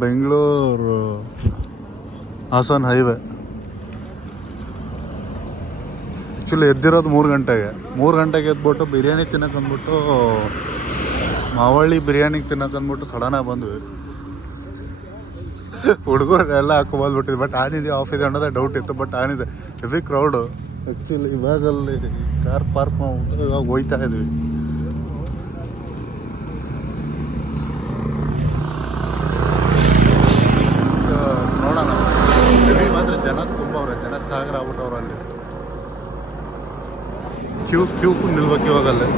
Bengaluru Haasan highway. Actually ಎದ್ದಿರೋದು 3 ಗಂಟೆಗೆ ಎದ್ಬಿಟ್ಟು ಬಿರಿಯಾನಿ ತಿನ್ನಕ್ಕೆ ಅಂದ್ಬಿಟ್ಟು ಮಾವಳ್ಳಿ ಬಿರಿಯಾನಿ ತಿನ್ನಕ್ಕೆ ಅಂದ್ಬಿಟ್ಟು ಸಡನ್ನಾಗಿ ಬಂದ್ವಿ. ಹುಡುಗರೆಲ್ಲ ಹಾಕೊಂಡ್ಬಿಟ್ಟಿದ್ವಿ. ಬಟ್ ಆನಿದೆ ಆಫ್ ಇದೆ ಅನ್ನೋದೇ ಡೌಟ್ ಇತ್ತು. ಬಟ್ ಆನಿದೆ ಹೆವಿ ಕ್ರೌಡು. ಆ್ಯಕ್ಚುಲಿ ಇವಾಗಲ್ಲಿ ಕಾರ್ ಪಾರ್ಕ್ ಮಾಡ್ಬಿಟ್ಟು ಇವಾಗ ಹೋಯ್ತಾ ಇದ್ವಿ. ನೋಡೋಣ. ಹೆವಿ ಮಾತ್ರ ಜನ ತುಂಬ ಅವ್ರೆ, ಜನ ಸಾಗರ ಆಗ್ಬಿಟ್ಟವ್ರು. ಅಲ್ಲಿ ಕ್ಯೂ ನಿಲ್ಬೇಕು ಇವಾಗಲ್ಲಿ.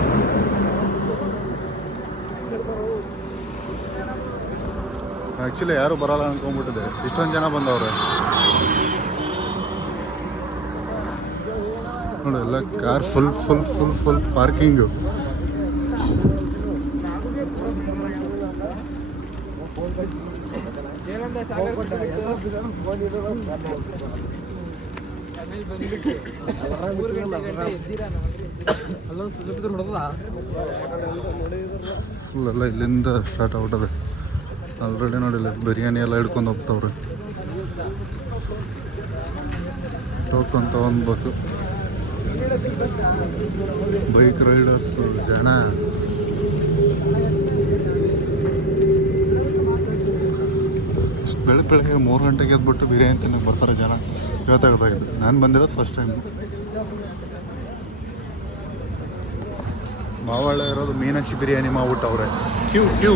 ಆ್ಯಕ್ಚುಲಿ ಯಾರು ಬರೋಲ್ಲ ಅನ್ಕೊಂಡ್ಬಿಟ್ಟಿದೆ, ಇಷ್ಟೊಂದು ಜನ ಬಂದವ್ರೆ ನೋಡಿ. ಎಲ್ಲ ಕಾರ್ ಫುಲ್ ಪಾರ್ಕಿಂಗು. ಫುಲ್ಲೆಲ್ಲ ಇಲ್ಲಿಂದ ಸ್ಟಾರ್ಟ್ ಆಗ್ಬಿಟ್ಟದೆ. ಆಲ್ರೆಡಿ ನೋಡಿಲ್ಲ ಬಿರಿಯಾನಿ ಎಲ್ಲ ಹಿಡ್ಕೊಂಡು ಹೋಗ್ತಾವ್ರೆ. ಟೋಕನ್ ತಗೊಂಡ್ಬೇಕು. ಬೈಕ್ ರೈಡರ್ಸು ಜನ ಬೆಳಗ್ಗೆ 3 ಗಂಟೆಗೆ ಎದ್ಬಿಟ್ಟು ಬಿರಿಯಾನಿ ತಿನ್ನಕ್ಕೆ ಬರ್ತಾರೆ ಜನ. ಗೊತ್ತಾಗಿದ್ದು ನಾನು ಬಂದಿರೋದು ಫಸ್ಟ್ ಟೈಮ್. ಮಾವಳ್ಳ ಇರೋದು ಮೀನಾಕ್ಷಿ ಬಿರಿಯಾನಿ ಮಾಡ್ಬಿಟ್ಟವ್ರೆ. ಕ್ಯೂ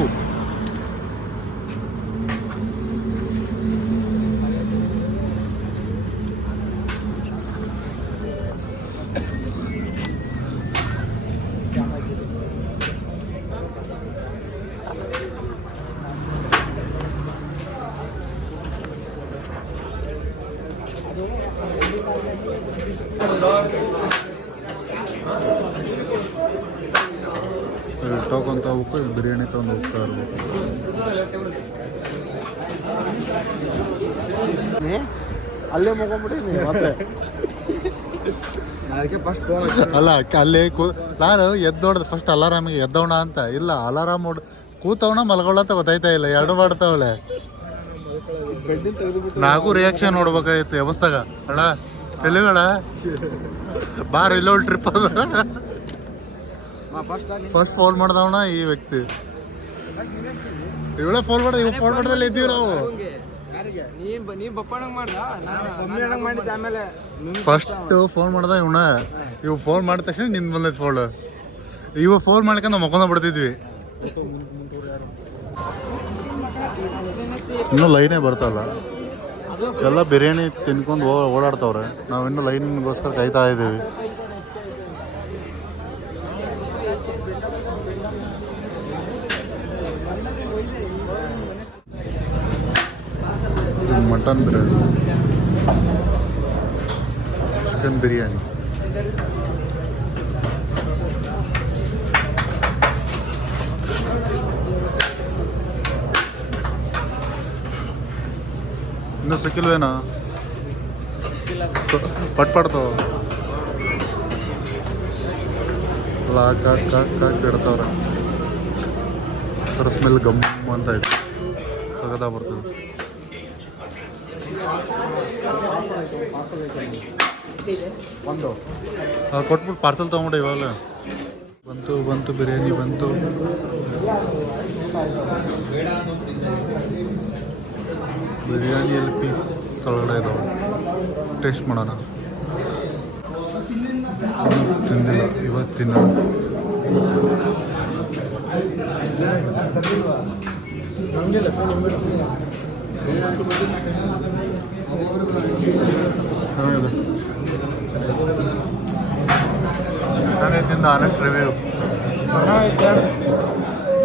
ಟೋಕನ್ ತಗೋಬೇಕು. ಬಿರಿಯಾನಿ ತಗೊಂಡು ಹೋಗ್ತಾ ಇರ್ಬೇಕು. ಅಲ್ಲೇ ಮಗೊಂಬಿಟ್ಟಿನಿ ಅಲ್ಲ. ಅಲ್ಲಿ ನಾನು ಎದ್ದೋಡ್ದು ಫಸ್ಟ್ ಅಲಾರಾಮಿಗೆ ಎದ್ದವಣ ಅಂತ. ಇಲ್ಲ, ಅಲಾರಾಮ್ ಕೂತವಣ ಮಲ್ಗೊಳ್ಳ ಅಂತ ಗೊತ್ತಾಯ್ತಾ ಇಲ್ಲ. ಎರಡು ಮಾಡ್ತಾವಳೆ. ನಾಗೂ ರಿಯಾಕ್ಷನ್ ನೋಡ್ಬೇಕಾಗಿತ್ತು ವ್ಯವಸ್ಥಾಗ. ಅಣ್ಣ ಎಲ್ಲಿಗಳ ಬಾರ ಇಲ್ಲೊಂದು ಟ್ರಿಪ್ ಅದ. ಫಸ್ಟ್ ಫೋನ್ ಮಾಡ್ದವಣ ಈ ವ್ಯಕ್ತಿ. ಇವಳೇ ಫೋನ್ ಮಾಡ್ದ. ಇವ್ ಫೋನ್ ಮಾಡ್ದಲ್ಲಿ ಇದ್ದೀವಿ ನಾವು. ಫಸ್ಟ್ ಫೋನ್ ಮಾಡ್ದ ಇವನ. ಇವ್ ಫೋನ್ ಮಾಡಿದ ತಕ್ಷಣ ನಿಂದ ಬಂದೈತೆ ಫೋನ್. ಇವ ಫೋನ್ ಮಾಡ್ಕೊಂಡು ನಾವು ಮಕ್ಕೊಂಡ ಬಿಡ್ತಿದ್ವಿ. ಇನ್ನೂ ಲೈನೇ ಬರ್ತಲ್ಲ. ಎಲ್ಲ ಬಿರಿಯಾನಿ ತಿನ್ಕೊಂಡು ಓಡಾಡ್ತವ್ರೆ. ನಾವು ಇನ್ನೂ ಲೈನ್ಗೋಸ್ಕರ ಕಾಯ್ತಾ ಇದ್ದೀವಿ. ಮಟನ್ ಬಿರಿಯಾನಿ, ಚಿಕನ್ ಬಿರಿಯಾನಿ, ಇನ್ನೂ ಸಿಕ್ಕಿಲ್ವೇನೋ. ಪಟ್ಪಡ್ತಾವ ಎಲ್ಲ ಹಾಕಿ ಇಡ್ತಾವ್ರೆ. ಥರ ಸ್ಮೆಲ್ ಗಮ್ ಅಂತ ಇದೆ. ಸಗದ ಬರ್ತದೆ. ಕೊಟ್ಬಿಟ್ಟು ಪಾರ್ಸಲ್ ತೊಗೊಂಬಿಟ್ಟೆ ಇವಾಗ. ಬಂತು ಬಿರಿಯಾನಿ ಬಂತು. ಬಿರಿಯಾನಿಯಲ್ಲಿ ಪೀಸ್ ತಳಗಡೆ ಇದಾವೆ. ಟೇಸ್ಟ್ ಮಾಡೋಣ. ತಿಂದಿಲ್ಲ, ಇವತ್ತು ತಿನ್ನೋಣ. ಚೆನ್ನಾಗಿದೆ. ತಿಂದ ಆನೆಸ್ಟ್ ರಿವ್ಯೂ.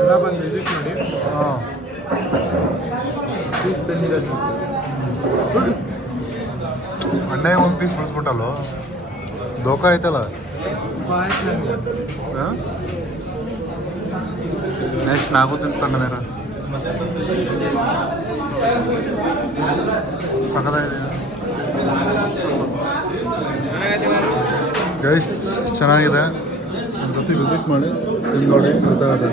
ಎಲ್ಲ ಬಂದು ವಿಸಿಟ್ ಮಾಡಿ. ಹಾಂ, ಪೀಸ್ ಬಂದಿರೋದು ಅಣ್ಣೆ ಒಂದು ಪೀಸ್ ಬಿಡಿಸ್ಬಿಟ್ಟಲ್ಲೋ. ದೋಖ ಆಯ್ತಲ್ಲ. ನೆಕ್ಸ್ಟ್ ನಾಗೂ ತಿಂತಾನೆ ನೇರ. ಸಖತ್ತಾಗಿದೆ ಗೈಸ್, ಚೆನ್ನಾಗಿದೆ. ಒಂದ್ಸತಿ ವಿಸಿಟ್ ಮಾಡಿ ತಿಂದು ನೋಡಿ ಗೊತ್ತಾಗತ್ತೆ.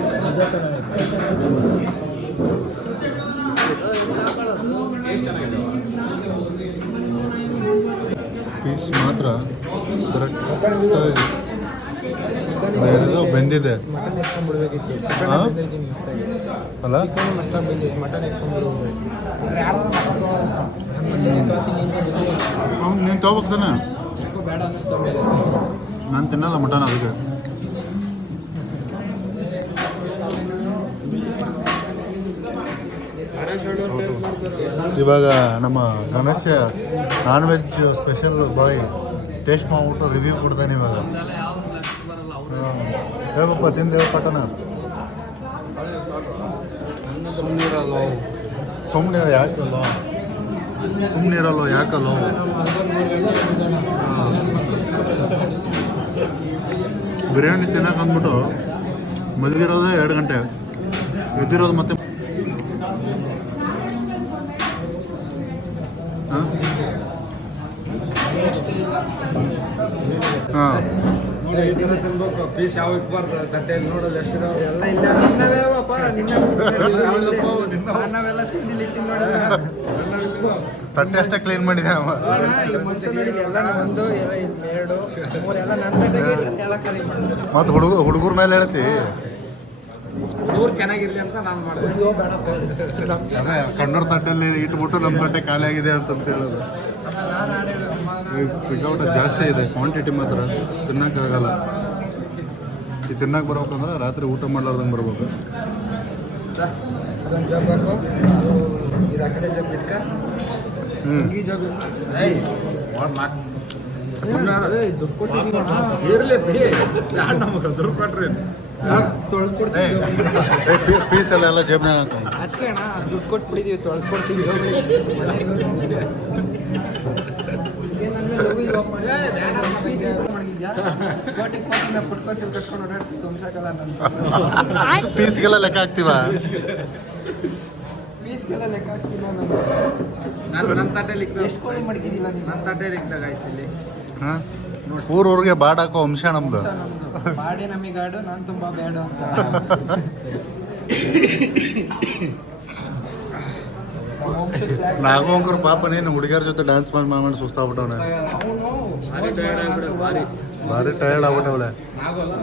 ಪೀಸ್ ಮಾತ್ರ ಕರೆಕ್ಟಾಗಿ ಬೇರೆದೋ ಬೆಂದಿದೆ ಹಾಂ ಅಲ್ಲ ನೀನು ತೊಗೋಬೇಕು ತಾನೆ. ನಾನು ತಿನ್ನಲ್ಲ ಮಟನ್ ಅದಕ್ಕೆ. ಇವಾಗ ನಮ್ಮ ಗಣೇಶ ನಾನ್ ವೆಜ್ ಸ್ಪೆಷಲ್ ಬಾಯ್ ಟೇಸ್ಟ್ ಮಾಡ್ಬಿಟ್ಟು ರಿವ್ಯೂ ಕೊಡ್ತಾನೆ ಇವಾಗ. ಹೇಳ್ಬಪ್ಪ ತಿಂದು ಹೇಳ ಪಟನ. ಸುಮ್ಮನೆ ಯಾಕಲ್ಲ ಸುಮ್ಮನಿರಲ್ಲ ಯಾಕಲ್ಲ. ಬಿರಿಯಾನಿ ತಿನ್ನಕ್ಕೆ ಅಂದ್ಬಿಟ್ಟು ಮಲಗಿರೋದೇ 2 ಗಂಟೆ, ಎದ್ದಿರೋದು ಮತ್ತೆ ಹಾಂ ಪೀಸ್ ಯಾವ ಇಕ್ಬಾರ್ದು ತಟ್ಟೆಯಲ್ಲಿ ನೋಡೋದು ಎಷ್ಟಿದಾವೆ ಎಲ್ಲ ಇಲ್ಲ ನಿನ್ನವೇವಪ್ಪ ನಾವೆಲ್ಲ ತಿಂದಿಲ್ಲ ಇಟ್ಟಿನ ನೋಡಿಲ್ಲ ತಟ್ಟೆ ಅಷ್ಟೇ ಕ್ಲೀನ್ ಮಾಡಿದೆ ಅವ. ಈ ಮನುಷ್ಯ ನೋಡಿಲ್ಲ ಎಲ್ಲ ಒಂದು ಎಲ್ಲ 2 3 ಎಲ್ಲ ನನ್ನ ತಟ್ಟೆಗೆ ಎಲ್ಲ ಖಾಲಿ ಮಾಡಿ ಮತ್ತು ಹುಡುಗರ ಮೇಲೆ ಹೇಳ್ತಿ. ಹುಡುಗರು ಚೆನ್ನಾಗಿರ್ಲಿ ಅಂತ ನಾನು ಮಾಡಿದೆ. ಅದೇ ಕಣ್ಣೂರ್ ತಟ್ಟೆಯಲ್ಲಿ ಇಟ್ಬಿಟ್ಟು ನಮ್ಮ ತಟ್ಟೆ ಖಾಲಿ ಆಗಿದೆ ಅಂತಂತ ಹೇಳೋದು. ಸಿಕ್ಕಾಪಟ್ಟೆ ಜಾಸ್ತಿ ಇದೆ ಕ್ವಾಂಟಿಟಿ ಮಾತ್ರ ತಿನ್ನೋಕ್ಕಾಗಲ್ಲ. ಈ ತಿನ್ನಕ್ಕೆ ಬರ್ಬೇಕಂದ್ರೆ ರಾತ್ರಿ ಊಟ ಮಾಡ್ಲಾರ್ದಂಗೆ ಬರ್ಬೇಕು. ಇದು ಆ ಕಡೆ ಜಗ್ ಬಿಟ್ಕ ಈ ಜಗ್ ದುಡ್ಡು ಕೊಟ್ಟಿದ್ದೀವಿ ಇರ್ಲಿ ಬಿಡಿ ನಮಗೆ ದುಡ್ಡು ಕೊಟ್ರಿ ತೊಳ್ಕೊಡ್ತೀವಿ ಪೀಸ್ ಎಲ್ಲ ಜೇಬ್ನಾಗ ಹಾಕೊಂಡು ಅದಕ್ಕೆ ಅಣ್ಣ ದುಡ್ಡು ಕೊಟ್ಟು ಬಿಡಿದೀವಿ ತೊಳ್ಕೊಡ್ತೀವಿ ಪೀಸ್ಗೆಲ್ಲ ಲೆಕ್ಕ ಹಾಕ್ತೀವ. ಪೀಸ್ಗೆಲ್ಲ ಲೆಕ್ಕ ಹಾಕ್ತಿಲ್ಲ ನನ್ನ ತಟ್ಟೆಲಿ ಎಷ್ಟು ಕೋಳಿ ಮಡಗಿದಿಲ್ಲ ನೀವು ನನ್ನ ತಟ್ಟೆಲಿ ಇಕ್ದಾಗ ಆಯ್ತು ಹಾಂ ಊರೂರಿಗೆ ಬಾಡ್ ಹಾಕೋ ಅಂಶ ನಮ್ದು. ನಮ್ದು ಬಾಡಿ ನಮಿಗಾಡು ನಾನು ತುಂಬಾ ಬೇಡ ಅಂತ ನಾಗವಂಕರು ಪಾಪ ನೀನು ಹುಡುಗಿಯರ ಜೊತೆ ಡ್ಯಾನ್ಸ್ ಮಾಡಿ ಸುಸ್ತಾಗ್ಬಿಟ್ಟವನೆ. ಭಾರಿ ಟಯರ್ಡ್ ಆಗ್ಬಿಟ್ಟವಳೆ. ನಾವಲ್ಲ